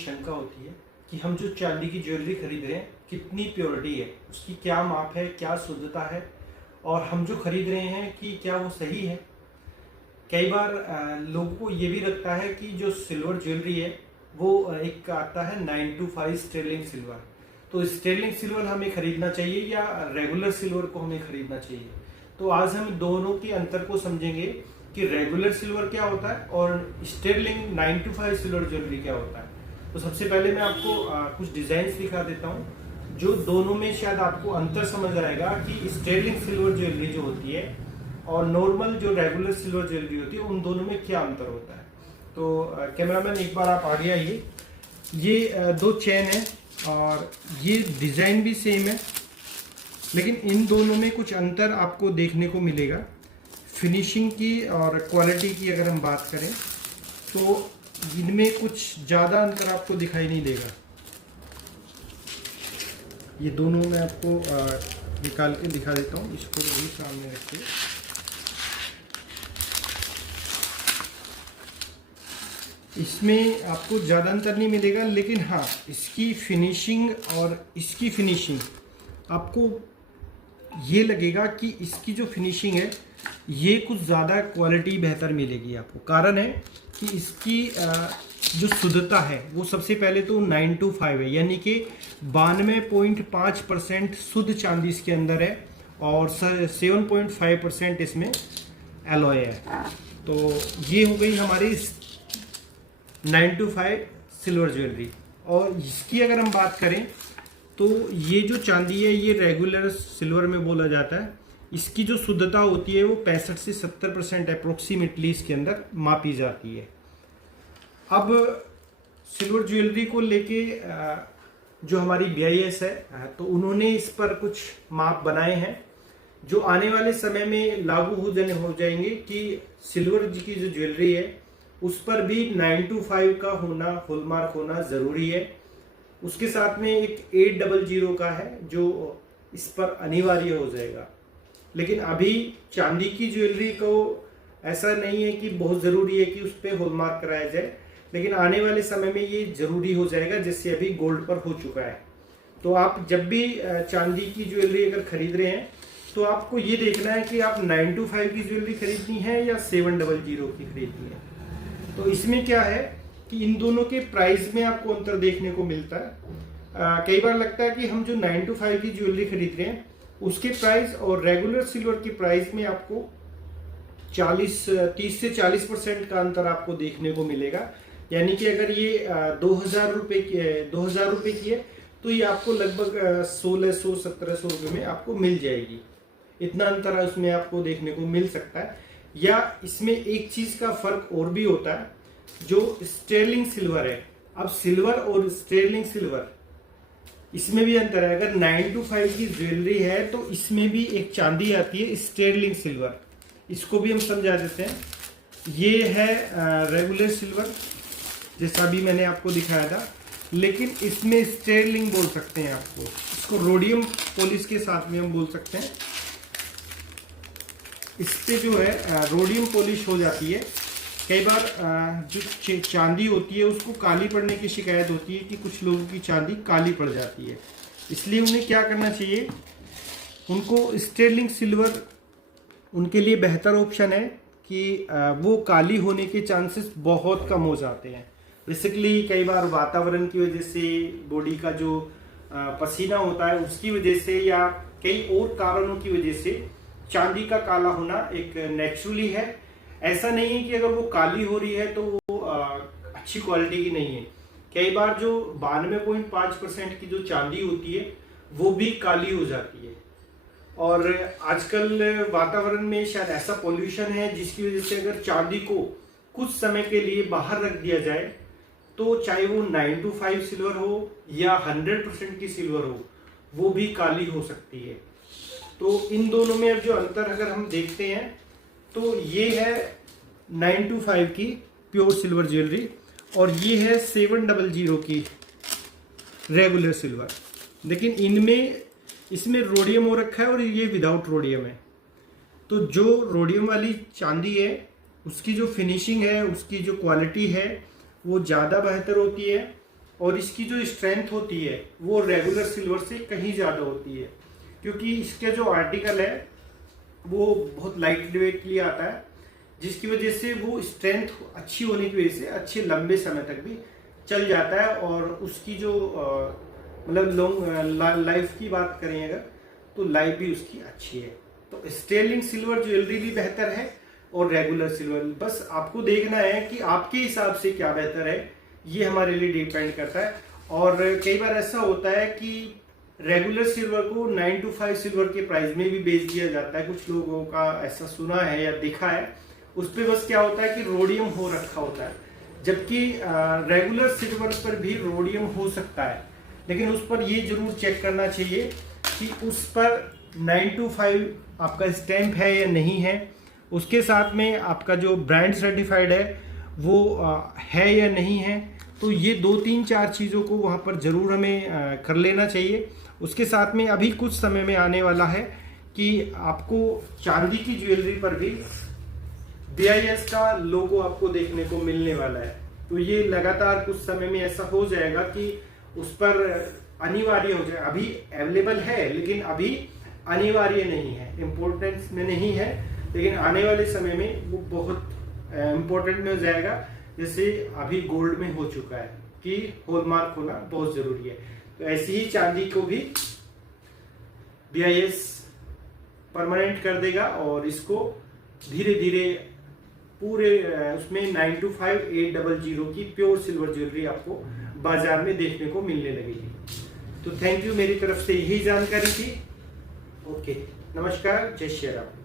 शंका होती है कि हम जो चांदी की ज्वेलरी खरीद रहे हैं कितनी प्योरिटी है, उसकी क्या माप है, क्या शुद्धता है, और हम जो खरीद रहे हैं कि क्या वो सही है। कई बार लोगों को ये भी लगता है कि जो सिल्वर ज्वेलरी है वो एक आता है 925 स्टर्लिंग सिल्वर, तो स्टर्लिंग सिल्वर हमें खरीदना चाहिए या रेगुलर सिल्वर को हमें खरीदना चाहिए। तो आज हम दोनों के अंतर को समझेंगे कि रेगुलर सिल्वर क्या होता है और स्टर्लिंग 925 सिल्वर ज्वेलरी क्या होता है। तो सबसे पहले मैं आपको कुछ डिजाइन दिखा देता हूँ जो दोनों में शायद आपको अंतर समझ आएगा कि स्टर्लिंग सिल्वर ज्वेलरी जो होती है और नॉर्मल जो रेगुलर सिल्वर ज्वेलरी होती है उन दोनों में क्या अंतर होता है। तो कैमरामैन एक बार आप आगे आइए। ये दो चेन है और ये डिजाइन भी सेम है, लेकिन इन दोनों में कुछ अंतर आपको देखने को मिलेगा। फिनिशिंग की और क्वालिटी की अगर हम बात करें तो इनमें कुछ ज़्यादा अंतर आपको दिखाई नहीं देगा। ये दोनों मैं आपको निकाल के दिखा देता हूँ, इसको भी सामने रखिए। इसमें आपको ज़्यादा अंतर नहीं मिलेगा, लेकिन हाँ इसकी फिनिशिंग और इसकी फिनिशिंग आपको ये लगेगा कि इसकी जो फिनिशिंग है ये कुछ ज़्यादा क्वालिटी बेहतर मिलेगी आपको। कारण है कि इसकी जो शुद्धता है वो सबसे पहले तो 925 है, यानी कि 92.5% शुद्ध चांदी इसके अंदर है और 7.5% इसमें एलॉय है। तो ये हो गई हमारी 925 सिल्वर ज्वेलरी। और इसकी अगर हम बात करें तो ये जो चांदी है ये रेगुलर सिल्वर में बोला जाता है। इसकी जो शुद्धता होती है वो 65 से 70% अप्रोक्सीमेटली इसके अंदर मापी जाती है। अब सिल्वर ज्वेलरी को लेके जो हमारी BIS है तो उन्होंने इस पर कुछ माप बनाए हैं जो आने वाले समय में लागू हो जाएंगे कि सिल्वर की जो ज्वेलरी है उस पर भी 925 का होना, हॉलमार्क होना ज़रूरी है। उसके साथ में एक 800 का है जो इस पर अनिवार्य हो जाएगा। लेकिन अभी चांदी की ज्वेलरी को ऐसा नहीं है कि बहुत ज़रूरी है कि उस पर हॉलमार्क कराया जाए, लेकिन आने वाले समय में ये ज़रूरी हो जाएगा जैसे अभी गोल्ड पर हो चुका है। तो आप जब भी चांदी की ज्वेलरी अगर खरीद रहे हैं तो आपको ये देखना है कि आप 925 की ज्वेलरी खरीदनी है या 700 की खरीदनी है। तो इसमें क्या है कि इन दोनों के प्राइस में आपको अंतर देखने को मिलता है। कई बार लगता है कि हम जो 925 की ज्वेलरी खरीद रहे हैं उसके प्राइस और रेगुलर सिल्वर की प्राइस में आपको 30 से 40% का अंतर आपको देखने को मिलेगा। यानी कि अगर ये 2000 रुपये की है तो ये आपको लगभग 1600-1700 रुपये में आपको मिल जाएगी। इतना अंतर उसमें आपको देखने को मिल सकता है। या इसमें एक चीज का फर्क और भी होता है, जो स्टर्लिंग सिल्वर है। अब सिल्वर और स्टर्लिंग सिल्वर इसमें भी अंतर है। अगर 925 की ज्वेलरी है तो इसमें भी एक चांदी आती है स्टर्लिंग सिल्वर, इसको भी हम समझा देते हैं। ये है रेगुलर सिल्वर जैसा भी मैंने आपको दिखाया था, लेकिन इसमें स्टर्लिंग बोल सकते हैं आपको, इसको रोडियम पॉलिश के साथ में हम बोल सकते हैं। इस पे जो है रोडियम पॉलिश हो जाती है। कई बार जो चांदी होती है उसको काली पड़ने की शिकायत होती है कि कुछ लोगों की चांदी काली पड़ जाती है, इसलिए उन्हें क्या करना चाहिए, उनको स्टर्लिंग सिल्वर उनके लिए बेहतर ऑप्शन है कि वो काली होने के चांसेस बहुत कम हो जाते हैं। बेसिकली कई बार वातावरण की वजह से, बॉडी का जो पसीना होता है उसकी वजह से या कई और कारणों की वजह से चांदी का काला होना एक नेचुरली है। ऐसा नहीं है कि अगर वो काली हो रही है तो वो अच्छी क्वालिटी की नहीं है। कई बार जो 92.5% की जो चांदी होती है वो भी काली हो जाती है। और आजकल वातावरण में शायद ऐसा पोल्यूशन है जिसकी वजह से अगर चांदी को कुछ समय के लिए बाहर रख दिया जाए तो चाहे वो 925 सिल्वर हो या 100% की सिल्वर हो वो भी काली हो सकती है। तो इन दोनों में अब जो अंतर अगर हम देखते हैं तो ये है 925 की प्योर सिल्वर ज्वेलरी और ये है 700 की रेगुलर सिल्वर। लेकिन इसमें रोडियम हो रखा है और ये विदाउट रोडियम है। तो जो रोडियम वाली चांदी है उसकी जो फिनिशिंग है, उसकी जो क्वालिटी है वो ज़्यादा बेहतर होती है और इसकी जो स्ट्रेंथ होती है वो रेगुलर सिल्वर से कहीं ज़्यादा होती है, क्योंकि इसके जो आर्टिकल है वो बहुत लाइट वेटली आता है, जिसकी वजह से वो स्ट्रेंथ अच्छी होने की वजह से अच्छे लंबे समय तक भी चल जाता है। और उसकी जो मतलब लॉन्ग लाइफ की बात करें अगर, तो लाइफ भी उसकी अच्छी है। तो स्टर्लिंग सिल्वर ज्वेलरी भी बेहतर है और रेगुलर सिल्वर, बस आपको देखना है कि आपके हिसाब से क्या बेहतर है, ये हमारे लिए डिपेंड करता है। और कई बार ऐसा होता है कि रेगुलर सिल्वर को 9 to 5 सिल्वर के प्राइस में भी बेच दिया जाता है, कुछ लोगों का ऐसा सुना है या देखा है। उस पर बस क्या होता है कि रोडियम हो रखा होता है, जबकि रेगुलर सिल्वर पर भी रोडियम हो सकता है, लेकिन उस पर ये जरूर चेक करना चाहिए कि उस पर 9 to 5 आपका स्टैंप है या नहीं है। उसके साथ में आपका जो ब्रांड सर्टिफाइड है वो है या नहीं है। तो ये 2-3-4 चीज़ों को वहाँ पर ज़रूर हमें कर लेना चाहिए। उसके साथ में अभी कुछ समय में आने वाला है कि आपको चांदी की ज्वेलरी पर भी BIS का लोगो आपको देखने को मिलने वाला है। तो ये लगातार कुछ समय में ऐसा हो जाएगा कि उस पर अनिवार्य हो जाए। अभी अवेलेबल है लेकिन अभी अनिवार्य नहीं है, इम्पोर्टेंस में नहीं है, लेकिन आने वाले समय में वो बहुत इम्पोर्टेंट में हो जाएगा, जैसे अभी गोल्ड में हो चुका है कि हॉलमार्क होना बहुत जरूरी है। तो ऐसी ही चांदी को भी BIS परमानेंट कर देगा और इसको धीरे धीरे पूरे उसमें 9 to 5 800 की प्योर सिल्वर ज्वेलरी आपको बाजार में देखने को मिलने लगेगी। तो थैंक यू, मेरी तरफ से यही जानकारी थी। ओके, नमस्कार, जय श्री राम।